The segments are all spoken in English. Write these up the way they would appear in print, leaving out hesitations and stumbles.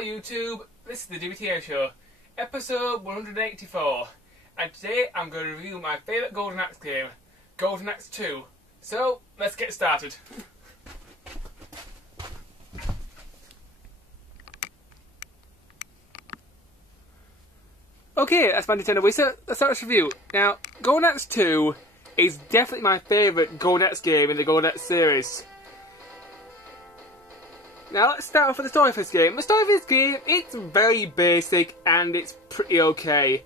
Hello YouTube, this is the Dbtgamer Show, episode 184, and today I'm going to review my favourite Golden Axe game, Golden Axe 2. So, let's get started. Okay, that's my Nintendo Wii, so let's start this review. Now, Golden Axe 2 is definitely my favourite Golden Axe game in the Golden Axe series. Now let's start off with the story for this game. The story for this game, it's very basic and it's pretty okay.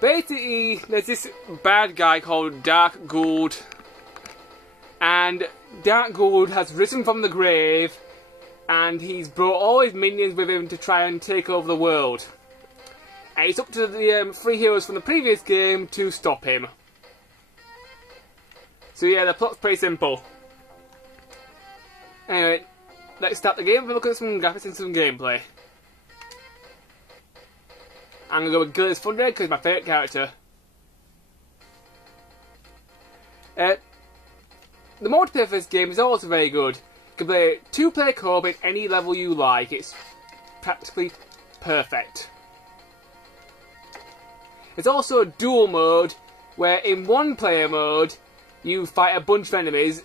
Basically, there's this bad guy called Dark Gould, and Dark Gould has risen from the grave and he's brought all his minions with him to try and take over the world. And it's up to the three heroes from the previous game to stop him. So yeah, the plot's pretty simple. Anyway, let's start the game and look at some graphics and some gameplay. I'm going to go with Gillis Thunder because he's my favourite character. The multiplayer for this game is also very good. You can play 2-player co-op at any level you like. It's practically perfect. There's also a dual mode where in 1-player mode you fight a bunch of enemies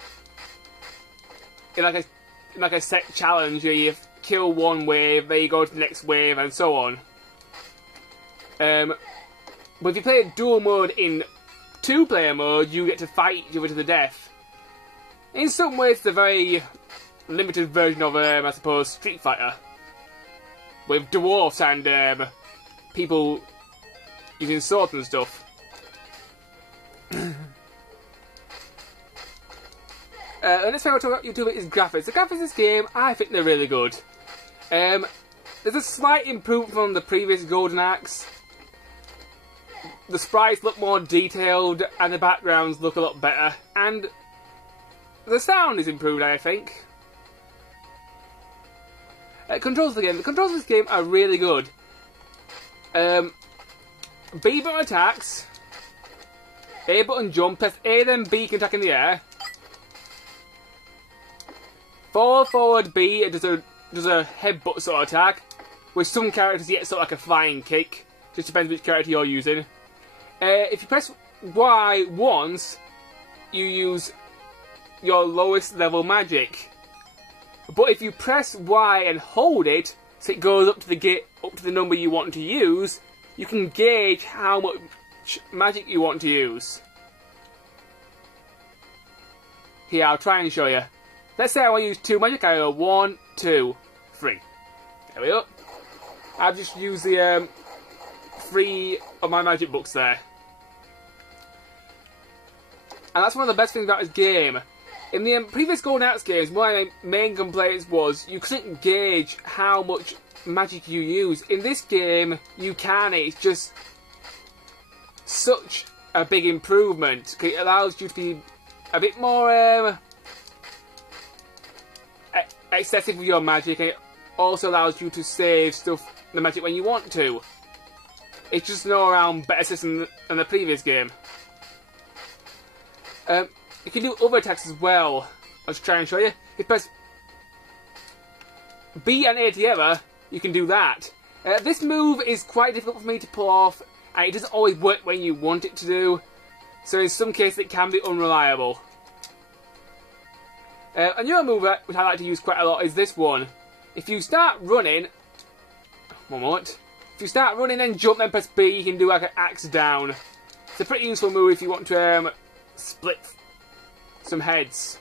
in like a set challenge where you kill one wave, then you go to the next wave, and so on. But if you play dual mode in 2-player mode, you get to fight each other to the death. In some ways, it's a very limited version of, I suppose, Street Fighter. With dwarfs and people using swords and stuff. The next thing I'll talk about YouTube is graphics. The graphics in this game, I think they're really good. There's a slight improvement from the previous Golden Axe. The sprites look more detailed and the backgrounds look a lot better. And the sound is improved, I think. Controls of the game. The controls of this game are really good. B button attacks. A button jump. Press A then B can attack in the air. Forward B does a headbutt sort of attack. With some characters you get sort of like a flying kick. Just depends which character you're using. If you press Y once, you use your lowest level magic. But if you press Y and hold it, so it goes up to the number you want to use, you can gauge how much magic you want to use. Here, I'll try and show you. Let's say I want to use 2 magic. I go 1, 2, 3. There we go. I've just used the 3 of my magic books there. And that's one of the best things about this game. In the previous Golden Axe games, one of my main complaints was you couldn't gauge how much magic you use. In this game, you can. It's just such a big improvement. It allows you to be a bit more excessive with your magic, and it also allows you to save the magic when you want to. It's just an all-around better system than the previous game. You can do other attacks as well. I'll just try and show you. If you press B and A together, you can do that. This move is quite difficult for me to pull off, and it doesn't always work when you want it to do, so in some cases it can be unreliable. Another move which I like to use quite a lot is this one. If you start running... One moment. If you start running and jump then press B, you can do like an axe down. It's a pretty useful move if you want to split some heads.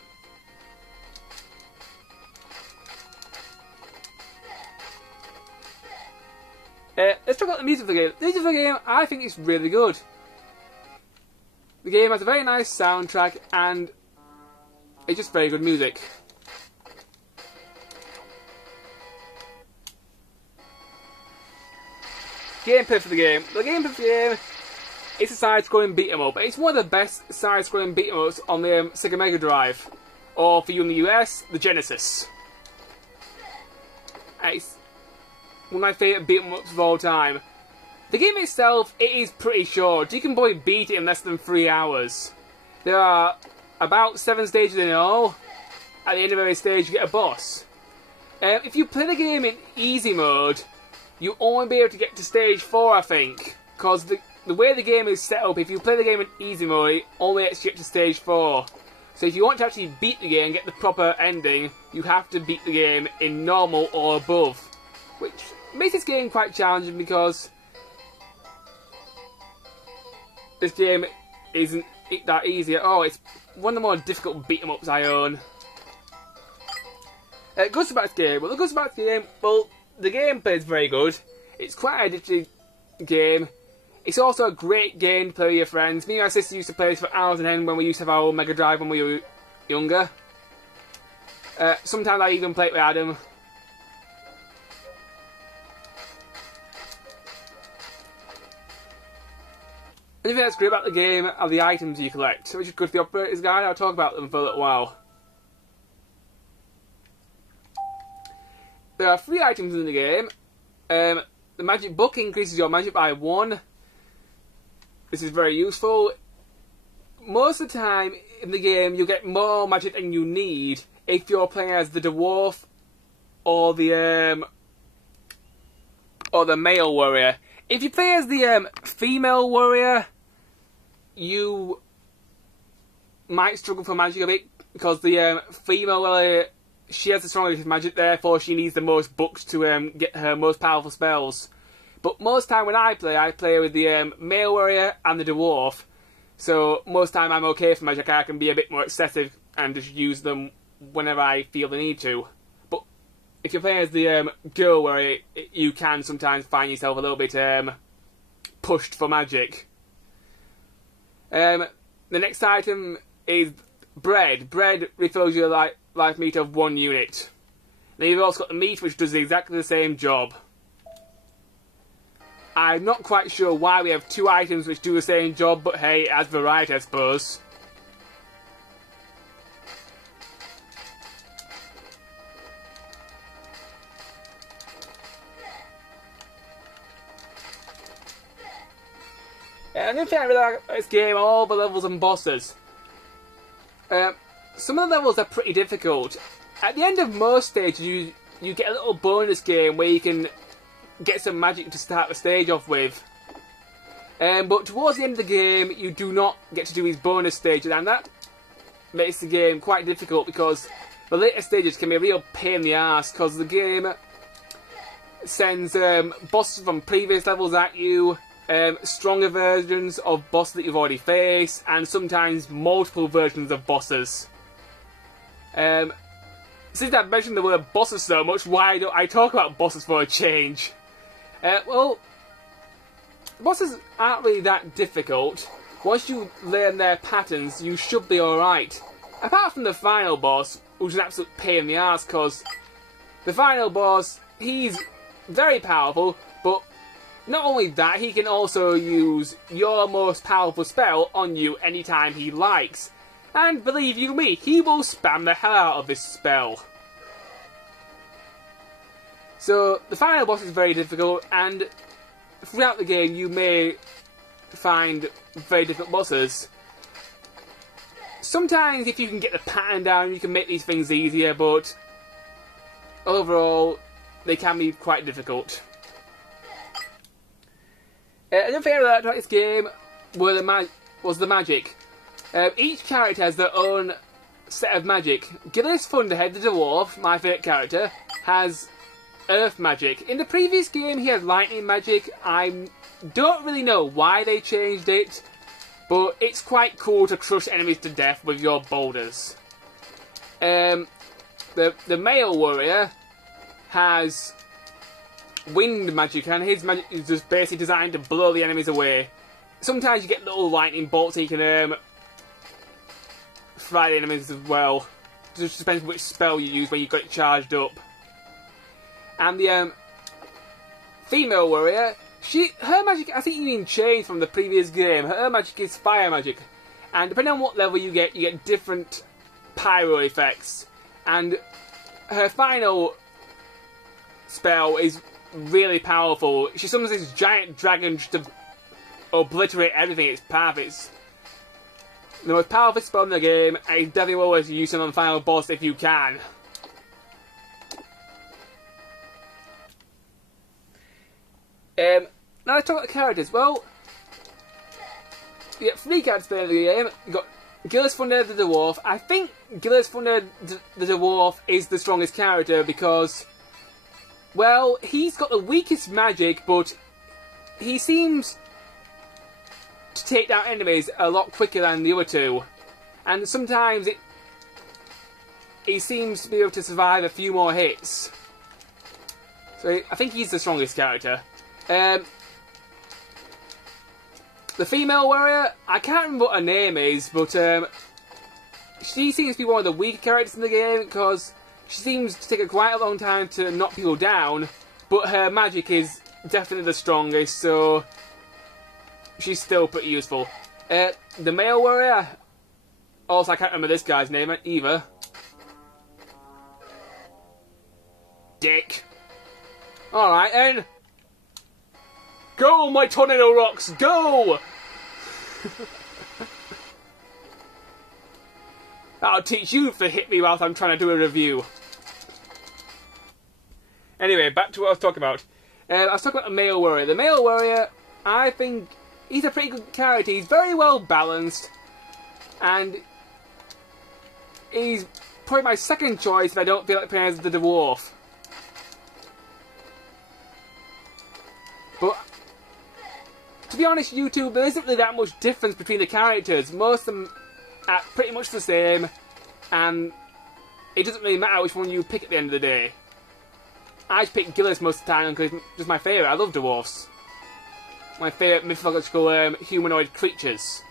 Let's talk about the music of the game. The music of the game, I think it's really good. The game has a very nice soundtrack and it's just very good music. Gameplay for the game. The gameplay for the game is a side-scrolling beat-em-up. It's one of the best side-scrolling beat-em-ups on the Sega Mega Drive. Or for you in the US, the Genesis. It's one of my favourite beat-em-ups of all time. The game itself, it is pretty short. You can probably beat it in less than 3 hours. There are about 7 stages in all. At the end of every stage you get a boss. If you play the game in easy mode, you only be able to get to stage 4, I think. Because the way the game is set up, if you play the game in easy mode, it only lets you get to stage 4. So if you want to actually beat the game and get the proper ending, you have to beat the game in normal or above. Which makes this game quite challenging because this game isn't that easy at all. It's one of the more difficult beat-em-ups I own. Good about this game. Well, the good about the game, well, the gameplay is very good. It's quite a addictive game. It's also a great game to play with your friends. Me and my sister used to play this for hours on end when we used to have our old Mega Drive when we were younger. Sometimes I even play it with Adam. Anything that's great about the game are the items you collect, which is good for the Operator's Guide. I'll talk about them for a little while. There are 3 items in the game. The magic book increases your magic by 1. This is very useful. Most of the time in the game you get more magic than you need if you're playing as the dwarf or the male warrior. If you play as the female warrior, you might struggle for magic a bit because the female warrior, she has the strongest magic, therefore she needs the most books to get her most powerful spells. But most time when I play with the male warrior and the dwarf, so most time I'm okay for magic. I can be a bit more excessive and just use them whenever I feel the need to. But if you're playing as the girl warrior, you can sometimes find yourself a little bit pushed for magic. The next item is bread. Bread refills your life meter of 1 unit. Then you've also got the meat, which does exactly the same job. I'm not quite sure why we have 2 items which do the same job, but hey, it adds variety, I suppose. Another thing I really like about this game are all the levels and bosses. Some of the levels are pretty difficult. At the end of most stages, you get a little bonus game where you can get some magic to start the stage off with. But towards the end of the game, you do not get to do these bonus stages, and that makes the game quite difficult because the later stages can be a real pain in the arse because the game sends bosses from previous levels at you, stronger versions of bosses that you've already faced, and sometimes multiple versions of bosses. Since I've mentioned the word bosses so much, why don't I talk about bosses for a change? Well, bosses aren't really that difficult. Once you learn their patterns, you should be alright. Apart from the final boss, which is an absolute pain in the arse, because the final boss, he's very powerful, but not only that, he can also use your most powerful spell on you anytime he likes. And believe you me, he will spam the hell out of this spell. So, the final boss is very difficult, and throughout the game you may find very difficult bosses. Sometimes if you can get the pattern down, you can make these things easier, but overall, they can be quite difficult. Another thing I liked about this game was the magic. Each character has their own set of magic. Gillis Thunderhead, the dwarf, my favourite character, has earth magic. In the previous game he had lightning magic. I don't really know why they changed it, but it's quite cool to crush enemies to death with your boulders. The male warrior has wind magic, and his magic is just basically designed to blow the enemies away. Sometimes you get little lightning bolts so you can fry the enemies as well. It just depends which spell you use when you've got it charged up. And the female warrior, her magic I think even changed from the previous game. Her magic is fire magic, and depending on what level you get different pyro effects. And her final spell is really powerful. She summons this giant dragon just to obliterate everything in its path. It's the most powerful spell in the game, and it's definitely always use it on the final boss if you can. Now let's talk about the characters. Well, you get 3 characters playing the game. You've got Gillis Thunder the Dwarf. I think Gillis Thunder the Dwarf is the strongest character because, well, he's got the weakest magic, but he seems to take down enemies a lot quicker than the other 2. And sometimes he seems to be able to survive a few more hits. So I think he's the strongest character. The female warrior, I can't remember what her name is, but she seems to be one of the weaker characters in the game because she seems to take quite a long time to knock people down, but her magic is definitely the strongest, so she's still pretty useful. The male warrior, also I can't remember this guy's name either. Dick. Alright then. Go, my tornado rocks, go! That'll teach you to hit me whilst I'm trying to do a review. Anyway, back to what I was talking about. I was talking about the male warrior. The male warrior, I think he's a pretty good character. He's very well balanced, and he's probably my second choice if I don't feel like playing as the dwarf. But to be honest, YouTube, there isn't really that much difference between the characters. Most of them are pretty much the same, and it doesn't really matter which one you pick at the end of the day. I just pick Gillis most of the time because it's just my favourite. I love dwarfs. My favourite mythological humanoid creatures.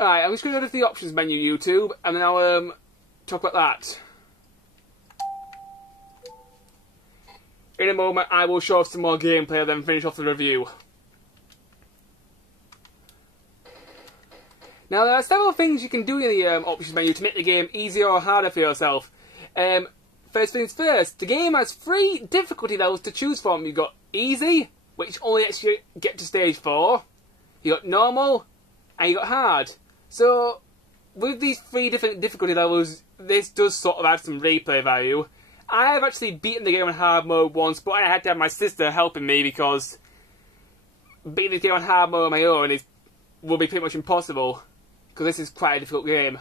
Alright, I'm just going to go to the options menu, YouTube, and then I'll talk about that. In a moment, I will show off some more gameplay and then finish off the review. Now, there are several things you can do in the options menu to make the game easier or harder for yourself. First things first, the game has 3 difficulty levels to choose from. You've got easy, which only lets you get to stage 4. You got normal, and you got hard. So, with these 3 different difficulty levels, this does sort of add some replay value. I have actually beaten the game on hard mode once, but I had to have my sister helping me because beating the game on hard mode on my own will be pretty much impossible, because this is quite a difficult game.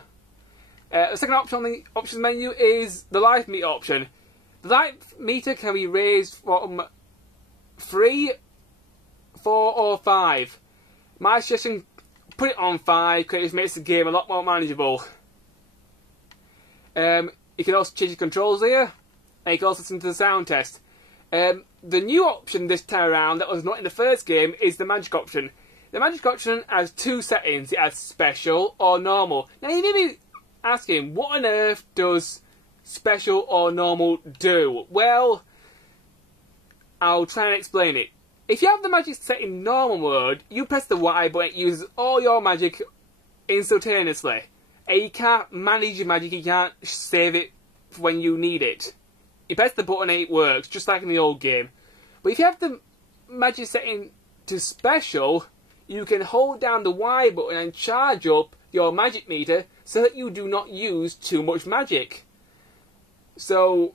The second option on the options menu is the life meter option. The life meter can be raised from 3, 4 or 5. My suggestion, put it on 5 because it just makes the game a lot more manageable. You can also change your controls here, and you can also listen to the sound test. The new option this time around that was not in the first game is the magic option. The magic option has 2 settings. It has special or normal. Now you may be asking, what on earth does special or normal do? Well, I'll try and explain it. If you have the magic set in normal mode, you press the Y button, it uses all your magic instantaneously. And you can't manage your magic, you can't save it for when you need it. You press the button and it works, just like in the old game. But if you have the magic setting to special, you can hold down the Y button and charge up your magic meter so that you do not use too much magic. So,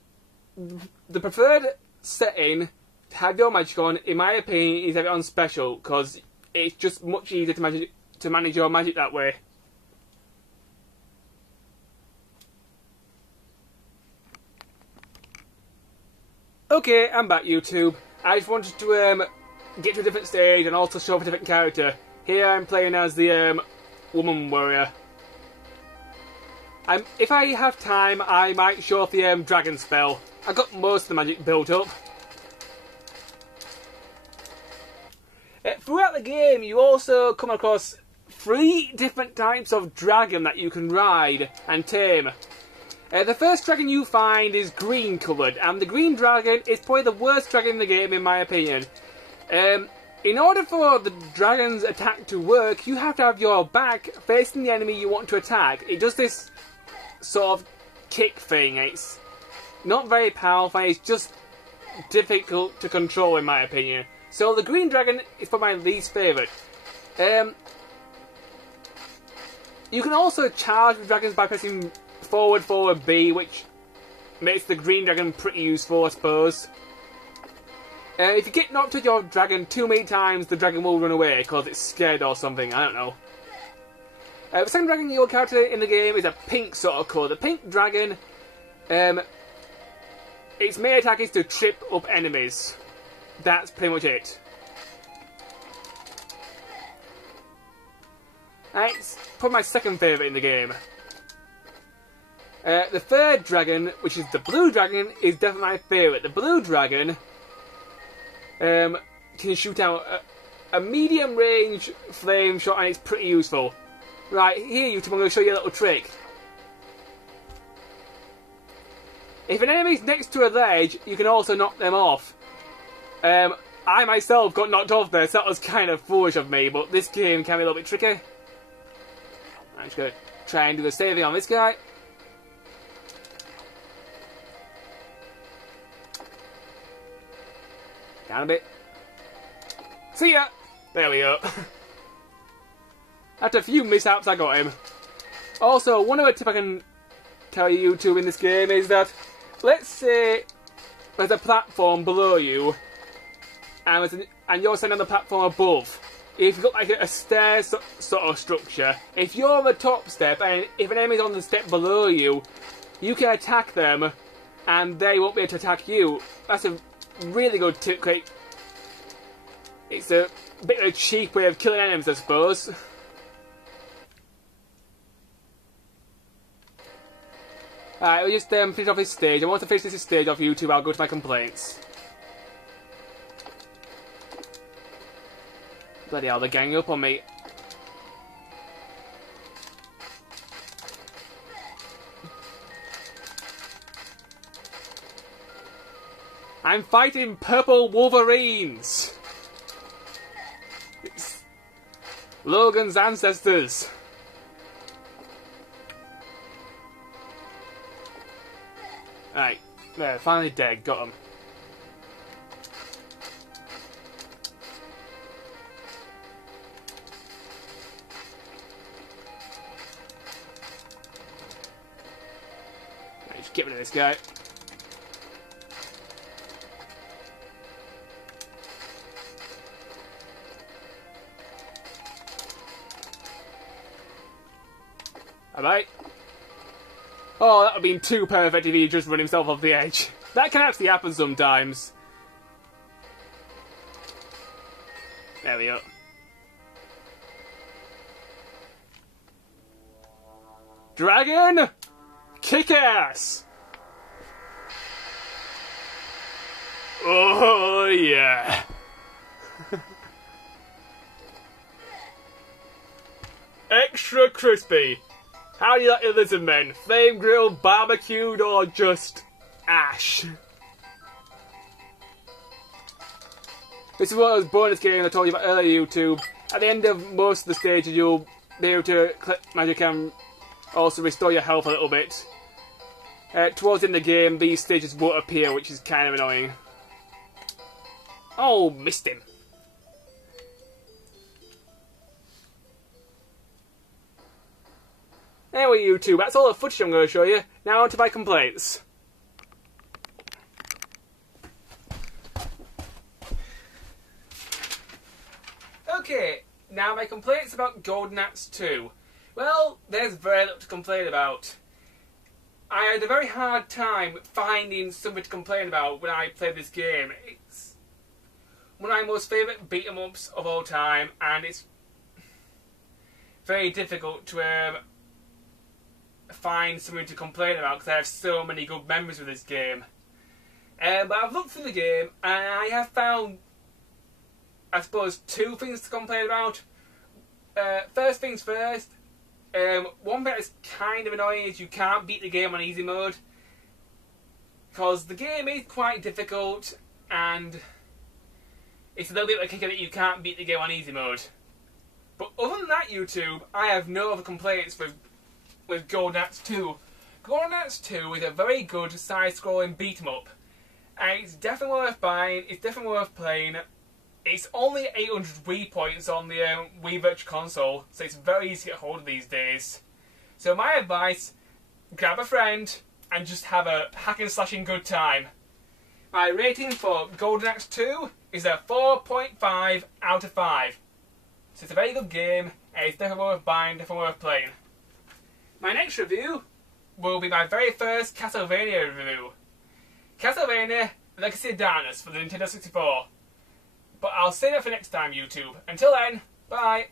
the preferred setting to have your magic on, in my opinion, is have it on special, because it's just much easier to manage your magic that way. Okay, I'm back, YouTube. I just wanted to get to a different stage and also show off a different character. Here I'm playing as the woman warrior. If I have time, I might show off the dragon spell. I've got most of the magic built up. Throughout the game, you also come across 3 different types of dragon that you can ride and tame. The first dragon you find is green coloured, and the green dragon is probably the worst dragon in the game in my opinion. In order for the dragon's attack to work, you have to have your back facing the enemy you want to attack. It does this sort of kick thing. It's not very powerful, it's just difficult to control in my opinion. So the green dragon is probably my least favourite. You can also charge with dragons by pressing forward, forward B, which makes the green dragon pretty useful, I suppose. If you get knocked with your dragon too many times, the dragon will run away because it's scared or something, I don't know. The second dragon you'll encounter in the game is a pink sort of colour. The pink dragon, its main attack is to trip up enemies. That's pretty much it. It's probably my second favourite in the game. The third dragon, which is the blue dragon, is definitely my favourite. The blue dragon can shoot out a medium range flame shot, and it's pretty useful. Right, here YouTube, I'm going to show you a little trick. If an enemy's next to a ledge, you can also knock them off. I myself got knocked off there, so that was kind of foolish of me, but this game can be a little bit tricky. I'm just going to try and do the same thing on this guy. Down a bit. See ya! There we go. After a few mishaps, I got him. Also, one other tip I can tell you YouTube in this game is that, let's say there's a platform below you, and you're standing on the platform above. If you've got like a stair sort of structure, if you're on the top step and if an enemy's on the step below you, you can attack them and they won't be able to attack you. That's a really good tip. It's a bit of a cheap way of killing enemies, I suppose. Alright, we'll just finish off this stage. And once I finish this stage off YouTube, I'll go to my complaints. Bloody hell, they're ganging up on me. I'm fighting purple wolverines! It's Logan's ancestors. Right, there, finally dead, got him. Right, just get rid of this guy. Alright. Oh, that would have been too perfect if he just run himself off the edge. That can actually happen sometimes. There we go. Dragon! Kick ass! Oh, yeah. Extra crispy. How do you like your lizard men? Flame grilled, barbecued, or just ash? This is one of those bonus games I told you about earlier, YouTube. At the end of most of the stages, you'll be able to click magic and also restore your health a little bit. Towards the end of the game, these stages won't appear, which is kind of annoying. Oh, missed him. Anyway, YouTube, that's all the footage I'm going to show you. Now on to my complaints. Okay, now my complaints about Golden Axe 2. Well, there's very little to complain about. I had a very hard time finding something to complain about when I played this game. It's one of my most favourite beat-em-ups of all time, and it's very difficult to find something to complain about because I have so many good memories with this game. But I've looked through the game and I have found, I suppose, two things to complain about. First things first, one thing that's kind of annoying is you can't beat the game on easy mode, because the game is quite difficult and it's a little bit like a kicker that you can't beat the game on easy mode. But other than that, YouTube, I have no other complaints with Golden Axe 2. Golden Axe 2 is a very good side-scrolling beat-em-up. And it's definitely worth buying, it's definitely worth playing. It's only 800 Wii points on the Wii Virtual Console, so it's very easy to get hold of these days. So my advice, grab a friend and just have a hack and slashing good time. My rating for Golden Axe 2 is a 4.5 out of 5. So it's a very good game, and it's definitely worth buying, definitely worth playing. My next review will be my very first Castlevania review. Castlevania Legacy of Darkness for the Nintendo 64. But I'll save that for next time, YouTube. Until then, bye!